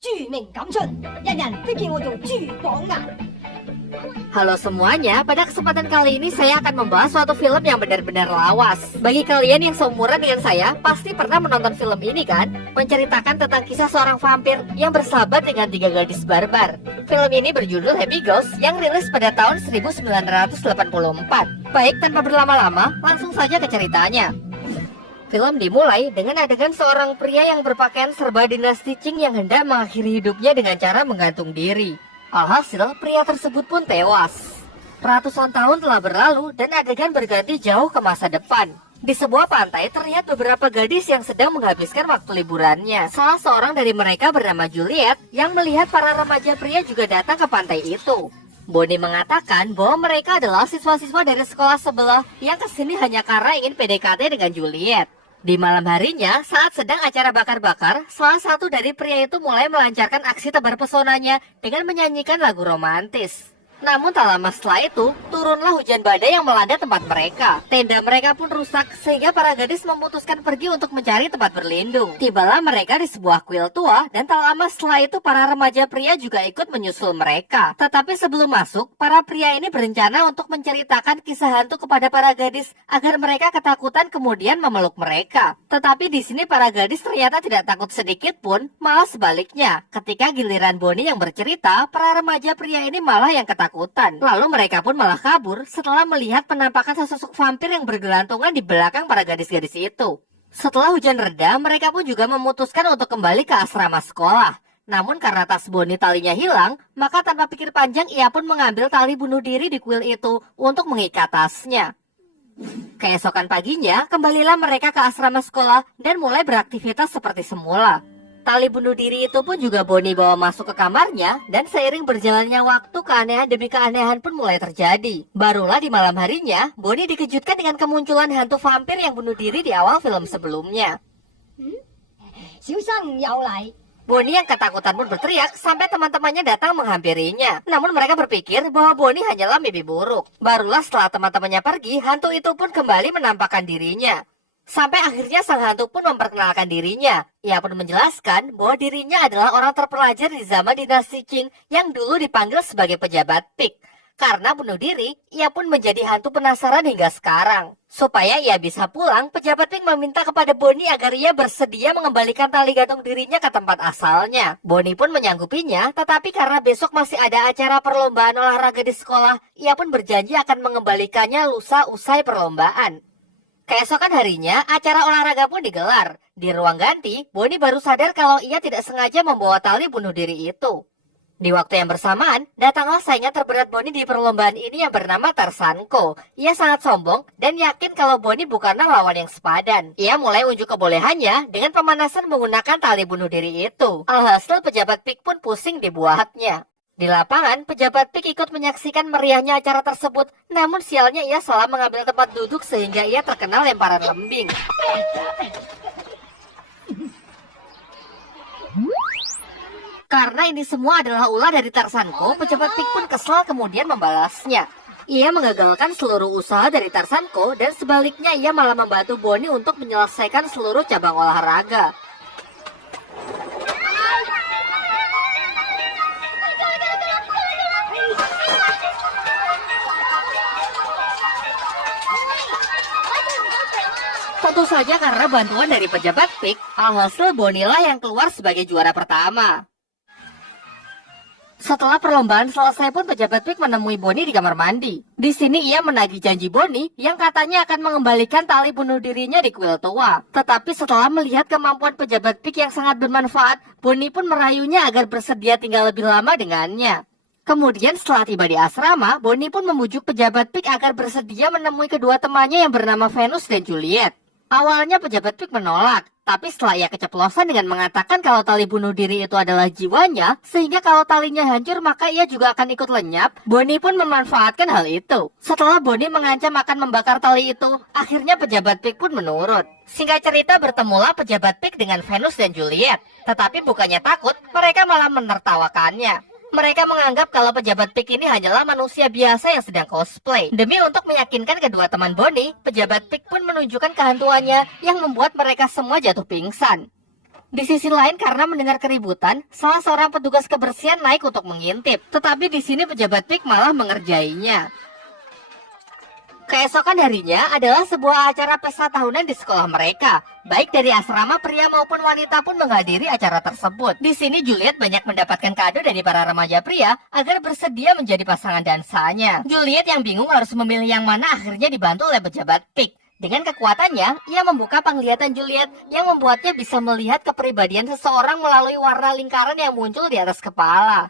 巨名感出，人人都叫我做珠榜眼。Halo semuanya, pada kesempatan kali ini saya akan membahas suatu film yang benar-benar lawas. Bagi kalian yang seumuran dengan saya, pasti pernah menonton film ini kan? Menceritakan tentang kisah seorang vampir yang bersahabat dengan 3 gadis barbar. Film ini berjudul Happy Ghost yang rilis pada tahun 1984. Baik, tanpa berlama-lama, langsung saja ke ceritanya. Film dimulai dengan adegan seorang pria yang berpakaian serba dinasti Qing yang hendak mengakhiri hidupnya dengan cara menggantung diri. Alhasil, pria tersebut pun tewas. Ratusan tahun telah berlalu dan adegan berganti jauh ke masa depan. Di sebuah pantai terlihat beberapa gadis yang sedang menghabiskan waktu liburannya. Salah seorang dari mereka bernama Juliet yang melihat para remaja pria juga datang ke pantai itu. Bonnie mengatakan bahwa mereka adalah siswa-siswa dari sekolah sebelah yang kesini hanya karena ingin PDKT dengan Juliet. Di malam harinya, saat sedang acara bakar-bakar, salah satu dari pria itu mulai melancarkan aksi tebar pesonanya dengan menyanyikan lagu romantis. Namun tak lama setelah itu, turunlah hujan badai yang melanda tempat mereka. Tenda mereka pun rusak, sehingga para gadis memutuskan pergi untuk mencari tempat berlindung. Tibalah mereka di sebuah kuil tua, dan tak lama setelah itu para remaja pria juga ikut menyusul mereka. Tetapi sebelum masuk, para pria ini berencana untuk menceritakan kisah hantu kepada para gadis, agar mereka ketakutan kemudian memeluk mereka. Tetapi di sini para gadis ternyata tidak takut sedikit pun, malah sebaliknya. Ketika giliran Bonnie yang bercerita, para remaja pria ini malah yang ketakutan. Lalu mereka pun malah kabur setelah melihat penampakan sesosok vampir yang bergelantungan di belakang para gadis-gadis itu. Setelah hujan reda, mereka pun juga memutuskan untuk kembali ke asrama sekolah. Namun karena tas Bonnie talinya hilang, maka tanpa pikir panjang ia pun mengambil tali bunuh diri di kuil itu untuk mengikat tasnya. Keesokan paginya, kembalilah mereka ke asrama sekolah dan mulai beraktivitas seperti semula. Tali bunuh diri itu pun juga Bonnie bawa masuk ke kamarnya, dan seiring berjalannya waktu, keanehan demi keanehan pun mulai terjadi. Barulah di malam harinya, Bonnie dikejutkan dengan kemunculan hantu vampir yang bunuh diri di awal film sebelumnya. Bonnie yang ketakutan pun berteriak sampai teman-temannya datang menghampirinya. Namun mereka berpikir bahwa Bonnie hanyalah mimpi buruk. Barulah setelah teman-temannya pergi, hantu itu pun kembali menampakkan dirinya. Sampai akhirnya sang hantu pun memperkenalkan dirinya. Ia pun menjelaskan bahwa dirinya adalah orang terpelajar di zaman dinasti Qing yang dulu dipanggil sebagai pejabat Pik. Karena bunuh diri, ia pun menjadi hantu penasaran hingga sekarang. Supaya ia bisa pulang, pejabat Pik meminta kepada Bonnie agar ia bersedia mengembalikan tali gantung dirinya ke tempat asalnya. Bonnie pun menyanggupinya, tetapi karena besok masih ada acara perlombaan olahraga di sekolah, ia pun berjanji akan mengembalikannya lusa usai perlombaan. Keesokan harinya, acara olahraga pun digelar. Di ruang ganti, Bonnie baru sadar kalau ia tidak sengaja membawa tali bunuh diri itu. Di waktu yang bersamaan, datanglah saingan terberat Bonnie di perlombaan ini yang bernama Tarzanko. Ia sangat sombong dan yakin kalau Bonnie bukanlah lawan yang sepadan. Ia mulai unjuk kebolehannya dengan pemanasan menggunakan tali bunuh diri itu. Alhasil pejabat Pik pun pusing dibuatnya. Di lapangan, pejabat Pik ikut menyaksikan meriahnya acara tersebut, namun sialnya ia salah mengambil tempat duduk sehingga ia terkena lemparan lembing. Karena ini semua adalah ulah dari Tarzanko, pejabat Pik pun kesal kemudian membalasnya. Ia mengagalkan seluruh usaha dari Tarzanko dan sebaliknya ia malah membantu Bonnie untuk menyelesaikan seluruh cabang olahraga. Tentu saja karena bantuan dari pejabat Pik, alhasil Bonnie lah yang keluar sebagai juara pertama. Setelah perlombaan selesai pun pejabat Pik menemui Bonnie di kamar mandi. Di sini ia menagih janji Bonnie yang katanya akan mengembalikan tali bunuh dirinya di kuil tua. Tetapi setelah melihat kemampuan pejabat Pik yang sangat bermanfaat, Bonnie pun merayunya agar bersedia tinggal lebih lama dengannya. Kemudian setelah tiba di asrama, Bonnie pun membujuk pejabat Pik agar bersedia menemui kedua temannya yang bernama Venus dan Juliet. Awalnya pejabat Pik menolak, tapi setelah ia keceplosan dengan mengatakan kalau tali bunuh diri itu adalah jiwanya, sehingga kalau talinya hancur maka ia juga akan ikut lenyap, Bonnie pun memanfaatkan hal itu. Setelah Bonnie mengancam akan membakar tali itu, akhirnya pejabat Pik pun menurut. Singkat cerita bertemulah pejabat Pik dengan Venus dan Juliet, tetapi bukannya takut, mereka malah menertawakannya. Mereka menganggap kalau pejabat Pik ini hanyalah manusia biasa yang sedang cosplay. Demi untuk meyakinkan kedua teman Bonnie, pejabat Pik pun menunjukkan kehantuannya yang membuat mereka semua jatuh pingsan. Di sisi lain, karena mendengar keributan, salah seorang petugas kebersihan naik untuk mengintip. Tetapi di sini pejabat PIK malah mengerjainya. Keesokan harinya adalah sebuah acara pesta tahunan di sekolah mereka. Baik dari asrama pria maupun wanita pun menghadiri acara tersebut. Di sini Juliet banyak mendapatkan kado dari para remaja pria agar bersedia menjadi pasangan dansanya. Juliet yang bingung harus memilih yang mana akhirnya dibantu oleh pejabat PIK. Dengan kekuatannya, ia membuka penglihatan Juliet yang membuatnya bisa melihat kepribadian seseorang melalui warna lingkaran yang muncul di atas kepala.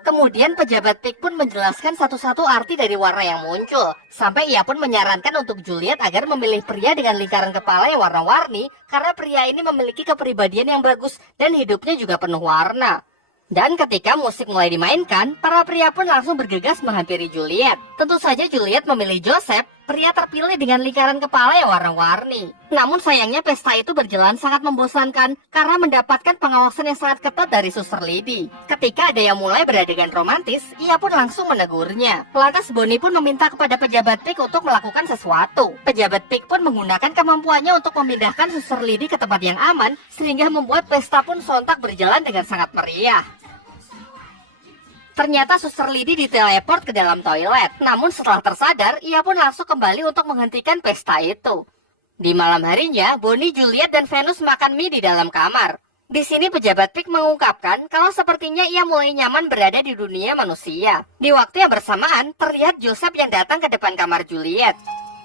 Kemudian pejabat PIK pun menjelaskan satu-satu arti dari warna yang muncul. Sampai ia pun menyarankan untuk Juliet agar memilih pria dengan lingkaran kepala yang warna-warni, karena pria ini memiliki kepribadian yang bagus dan hidupnya juga penuh warna. Dan ketika musik mulai dimainkan, para pria pun langsung bergegas menghampiri Juliet. Tentu saja Juliet memilih Joseph, pria terpilih dengan lingkaran kepala yang warna-warni. Namun sayangnya pesta itu berjalan sangat membosankan karena mendapatkan pengawasan yang sangat ketat dari Suster Lady. Ketika ada yang mulai beradegan romantis, ia pun langsung menegurnya. Lantas Bonnie pun meminta kepada pejabat PIK untuk melakukan sesuatu. Pejabat PIK pun menggunakan kemampuannya untuk memindahkan Suster Lady ke tempat yang aman, sehingga membuat pesta pun sontak berjalan dengan sangat meriah. Ternyata Suster Lady diteleport ke dalam toilet. Namun setelah tersadar, ia pun langsung kembali untuk menghentikan pesta itu. Di malam harinya, Bonnie, Juliet, dan Venus makan mie di dalam kamar. Di sini pejabat PIK mengungkapkan kalau sepertinya ia mulai nyaman berada di dunia manusia. Di waktu yang bersamaan, terlihat Joseph yang datang ke depan kamar Juliet.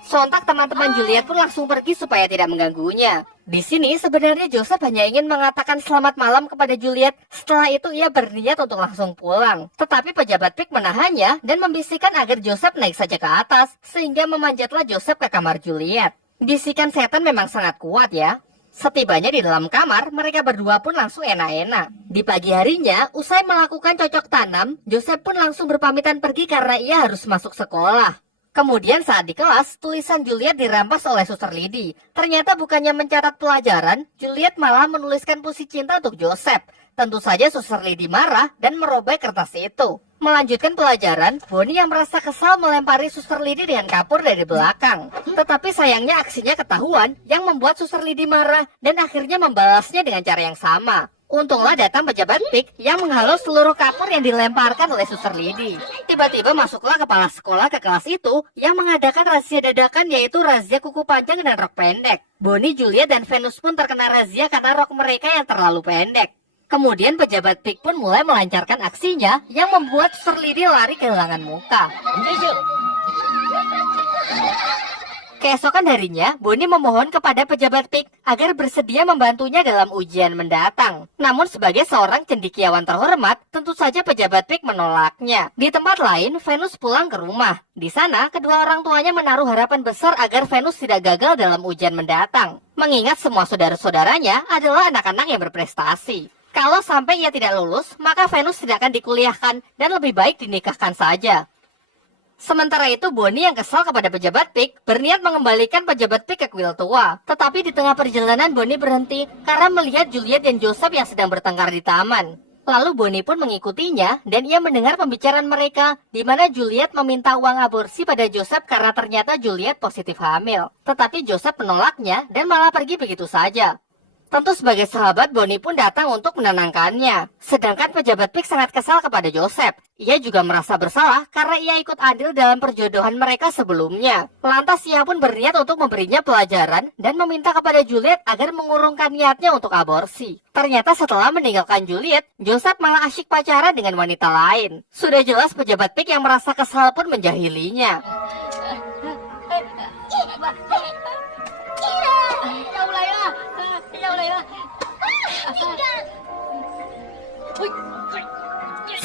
Sontak teman-teman Juliet pun langsung pergi supaya tidak mengganggunya. Di sini sebenarnya Joseph hanya ingin mengatakan selamat malam kepada Juliet. Setelah itu ia berniat untuk langsung pulang. Tetapi pejabat PIK menahannya dan membisikkan agar Joseph naik saja ke atas, sehingga memanjatlah Joseph ke kamar Juliet. Bisikan setan memang sangat kuat ya. Setibanya di dalam kamar, mereka berdua pun langsung enak-enak. Di pagi harinya, usai melakukan cocok tanam, Joseph pun langsung berpamitan pergi karena ia harus masuk sekolah. Kemudian saat di kelas, tulisan Juliet dirampas oleh Suster Lady. Ternyata bukannya mencatat pelajaran, Juliet malah menuliskan puisi cinta untuk Joseph. Tentu saja Suster Lady marah dan merobek kertas itu. Melanjutkan pelajaran, Bonnie yang merasa kesal melempari Suster Lady dengan kapur dari belakang. Tetapi sayangnya aksinya ketahuan yang membuat Suster Lady marah dan akhirnya membalasnya dengan cara yang sama. Untunglah datang pejabat PIK yang menghalau seluruh kapur yang dilemparkan oleh Suster Lady. Tiba-tiba masuklah kepala sekolah ke kelas itu yang mengadakan razia dadakan, yaitu razia kuku panjang dan rok pendek. Bonnie, Juliet, dan Venus pun terkena razia karena rok mereka yang terlalu pendek. Kemudian pejabat PIK pun mulai melancarkan aksinya yang membuat Suster Lady lari kehilangan muka. Keesokan harinya, Bonnie memohon kepada pejabat PIK agar bersedia membantunya dalam ujian mendatang. Namun sebagai seorang cendekiawan terhormat, tentu saja pejabat PIK menolaknya. Di tempat lain, Venus pulang ke rumah. Di sana, kedua orang tuanya menaruh harapan besar agar Venus tidak gagal dalam ujian mendatang. Mengingat semua saudara-saudaranya adalah anak-anak yang berprestasi. Kalau sampai ia tidak lulus, maka Venus tidak akan dikuliahkan dan lebih baik dinikahkan saja. Sementara itu Bonnie yang kesal kepada pejabat PIK berniat mengembalikan pejabat PIK ke kuil tua. Tetapi di tengah perjalanan Bonnie berhenti karena melihat Juliet dan Joseph yang sedang bertengkar di taman. Lalu Bonnie pun mengikutinya dan ia mendengar pembicaraan mereka di mana Juliet meminta uang aborsi pada Joseph karena ternyata Juliet positif hamil. Tetapi Joseph menolaknya dan malah pergi begitu saja. Tentu sebagai sahabat, Bonnie pun datang untuk menenangkannya. Sedangkan pejabat PIK sangat kesal kepada Joseph. Ia juga merasa bersalah karena ia ikut andil dalam perjodohan mereka sebelumnya. Lantas ia pun berniat untuk memberinya pelajaran dan meminta kepada Juliet agar mengurungkan niatnya untuk aborsi. Ternyata setelah meninggalkan Juliet, Joseph malah asyik pacaran dengan wanita lain. Sudah jelas pejabat PIK yang merasa kesal pun menjahilinya.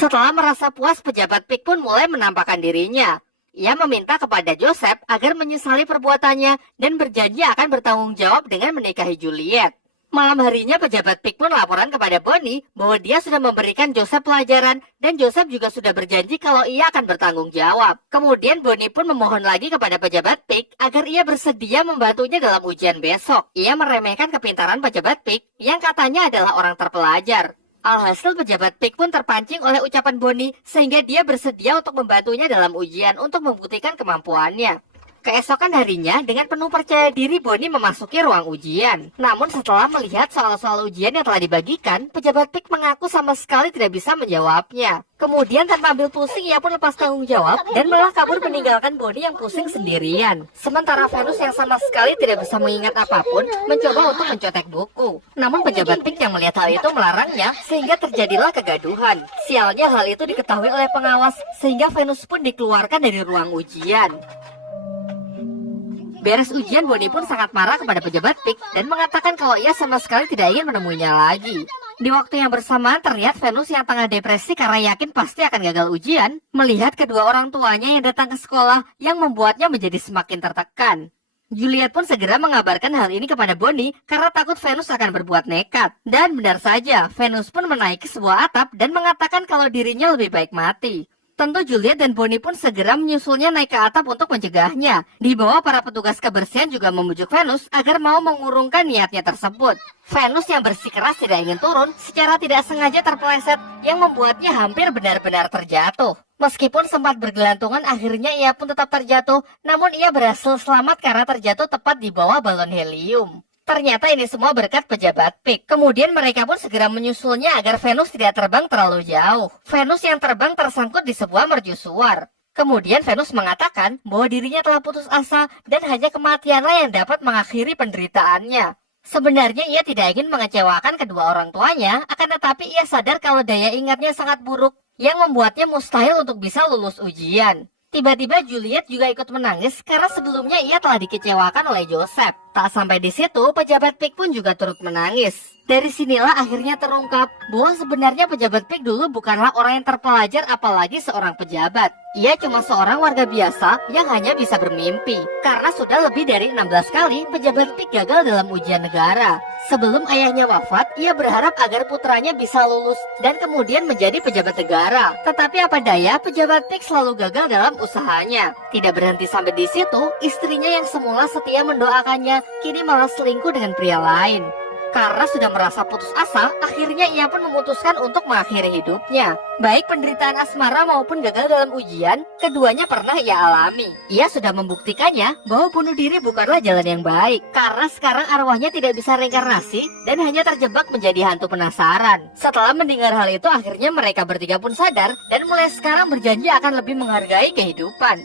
Setelah merasa puas, pejabat PIK pun mulai menampakkan dirinya. Ia meminta kepada Joseph agar menyesali perbuatannya dan berjanji akan bertanggung jawab dengan menikahi Juliet. Malam harinya pejabat PIK pun laporan kepada Bonnie bahwa dia sudah memberikan Joseph pelajaran dan Joseph juga sudah berjanji kalau ia akan bertanggung jawab. Kemudian Bonnie pun memohon lagi kepada pejabat PIK agar ia bersedia membantunya dalam ujian besok. Ia meremehkan kepintaran pejabat PIK yang katanya adalah orang terpelajar. Alhasil pejabat PIK pun terpancing oleh ucapan Bonnie sehingga dia bersedia untuk membantunya dalam ujian untuk membuktikan kemampuannya. Keesokan harinya, dengan penuh percaya diri Bonnie memasuki ruang ujian. Namun setelah melihat soal-soal ujian yang telah dibagikan, pejabat Pig mengaku sama sekali tidak bisa menjawabnya. Kemudian tanpa ambil pusing, ia pun lepas tanggung jawab dan malah kabur meninggalkan Bonnie yang pusing sendirian. Sementara Venus yang sama sekali tidak bisa mengingat apapun, mencoba untuk mencontek buku. Namun pejabat Pig yang melihat hal itu melarangnya, sehingga terjadilah kegaduhan. Sialnya hal itu diketahui oleh pengawas, sehingga Venus pun dikeluarkan dari ruang ujian. Beres ujian, Bonnie pun sangat marah kepada pejabat Pig dan mengatakan kalau ia sama sekali tidak ingin menemuinya lagi. Di waktu yang bersamaan terlihat Venus yang tengah depresi karena yakin pasti akan gagal ujian, melihat kedua orang tuanya yang datang ke sekolah yang membuatnya menjadi semakin tertekan. Juliet pun segera mengabarkan hal ini kepada Bonnie karena takut Venus akan berbuat nekat. Dan benar saja, Venus pun menaiki sebuah atap dan mengatakan kalau dirinya lebih baik mati. Tentu Juliet dan Bonnie pun segera menyusulnya naik ke atap untuk mencegahnya. Di bawah, para petugas kebersihan juga memujuk Venus agar mau mengurungkan niatnya tersebut. Venus yang bersikeras tidak ingin turun, secara tidak sengaja terpeleset yang membuatnya hampir benar-benar terjatuh. Meskipun sempat bergelantungan, akhirnya ia pun tetap terjatuh, namun ia berhasil selamat karena terjatuh tepat di bawah balon helium. Ternyata ini semua berkat pejabat Pig. Kemudian mereka pun segera menyusulnya agar Venus tidak terbang terlalu jauh. Venus yang terbang tersangkut di sebuah mercusuar. Kemudian Venus mengatakan bahwa dirinya telah putus asa dan hanya kematianlah yang dapat mengakhiri penderitaannya. Sebenarnya ia tidak ingin mengecewakan kedua orang tuanya, akan tetapi ia sadar kalau daya ingatnya sangat buruk yang membuatnya mustahil untuk bisa lulus ujian. Tiba-tiba Juliet juga ikut menangis karena sebelumnya ia telah dikecewakan oleh Joseph. Tak sampai di situ, pejabat Pig pun juga turut menangis. Dari sinilah akhirnya terungkap bahwa sebenarnya pejabat Pig dulu bukanlah orang yang terpelajar, apalagi seorang pejabat. Ia cuma seorang warga biasa yang hanya bisa bermimpi. Karena sudah lebih dari 16 kali pejabat Pig gagal dalam ujian negara. Sebelum ayahnya wafat, ia berharap agar putranya bisa lulus dan kemudian menjadi pejabat negara. Tetapi apa daya, pejabat Pig selalu gagal dalam usahanya. Tidak berhenti sampai di situ, istrinya yang semula setia mendoakannya kini malah selingkuh dengan pria lain. Karena sudah merasa putus asa, akhirnya ia pun memutuskan untuk mengakhiri hidupnya. Baik penderitaan asmara maupun gagal dalam ujian, keduanya pernah ia alami. Ia sudah membuktikannya bahwa bunuh diri bukanlah jalan yang baik. Karena sekarang arwahnya tidak bisa reinkarnasi dan hanya terjebak menjadi hantu penasaran. Setelah mendengar hal itu, akhirnya mereka bertiga pun sadar dan mulai sekarang berjanji akan lebih menghargai kehidupan.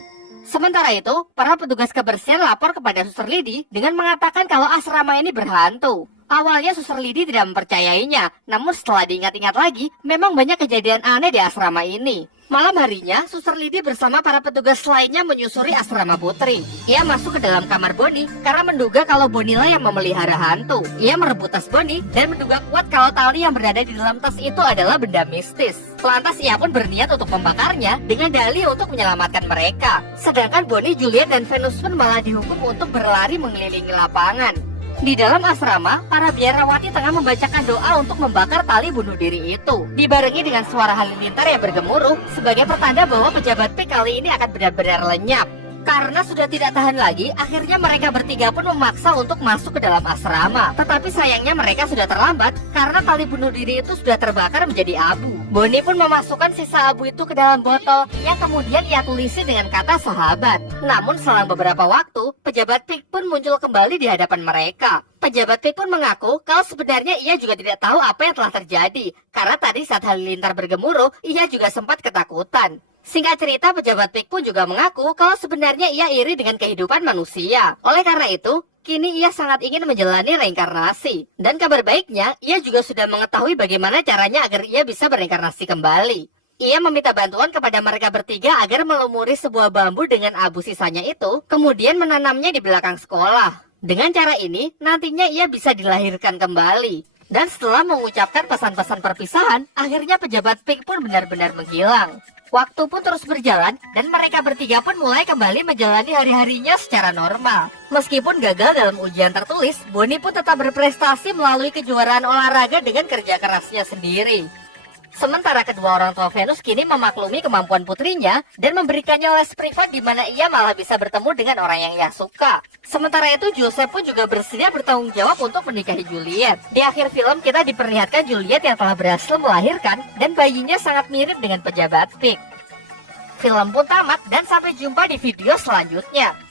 Sementara itu, para petugas kebersihan lapor kepada Suster Lidi dengan mengatakan kalau asrama ini berhantu. Awalnya Suster Lidi tidak mempercayainya, namun setelah diingat-ingat lagi, memang banyak kejadian aneh di asrama ini. Malam harinya, Suster Lidi bersama para petugas lainnya menyusuri asrama Putri. Ia masuk ke dalam kamar Bonnie karena menduga kalau Bonnie lah yang memelihara hantu. Ia merebut tas Bonnie dan menduga kuat kalau tali yang berada di dalam tas itu adalah benda mistis. Lantas ia pun berniat untuk membakarnya dengan dalih untuk menyelamatkan mereka. Sedangkan Bonnie, Juliet, dan Venus pun malah dihukum untuk berlari mengelilingi lapangan. Di dalam asrama, para biarawati tengah membacakan doa untuk membakar tali bunuh diri itu. Dibarengi dengan suara halilintar yang bergemuruh sebagai pertanda bahwa pejabat Pig kali ini akan benar-benar lenyap. Karena sudah tidak tahan lagi, akhirnya mereka bertiga pun memaksa untuk masuk ke dalam asrama. Tetapi sayangnya mereka sudah terlambat karena tali bunuh diri itu sudah terbakar menjadi abu. Bonnie pun memasukkan sisa abu itu ke dalam botol yang kemudian ia tulisi dengan kata sahabat. Namun selang beberapa waktu, pejabat Pig pun muncul kembali di hadapan mereka. Pejabat Pig pun mengaku kalau sebenarnya ia juga tidak tahu apa yang telah terjadi. Karena tadi saat halilintar bergemuruh, ia juga sempat ketakutan. Singkat cerita, pejabat Pig pun juga mengaku kalau sebenarnya ia iri dengan kehidupan manusia. Oleh karena itu, kini ia sangat ingin menjalani reinkarnasi. Dan kabar baiknya, ia juga sudah mengetahui bagaimana caranya agar ia bisa bereinkarnasi kembali. Ia meminta bantuan kepada mereka bertiga agar melumuri sebuah bambu dengan abu sisanya itu, kemudian menanamnya di belakang sekolah. Dengan cara ini, nantinya ia bisa dilahirkan kembali. Dan setelah mengucapkan pesan-pesan perpisahan, akhirnya pejabat Pig pun benar-benar menghilang. Waktu pun terus berjalan dan mereka bertiga pun mulai kembali menjalani hari-harinya secara normal. Meskipun gagal dalam ujian tertulis, Bonnie pun tetap berprestasi melalui kejuaraan olahraga dengan kerja kerasnya sendiri. Sementara kedua orang tua Venus kini memaklumi kemampuan putrinya dan memberikannya les privat di mana ia malah bisa bertemu dengan orang yang ia suka. Sementara itu Joseph pun juga bersedia bertanggung jawab untuk menikahi Juliet. Di akhir film kita diperlihatkan Juliet yang telah berhasil melahirkan dan bayinya sangat mirip dengan pejabat Pig. Film pun tamat dan sampai jumpa di video selanjutnya.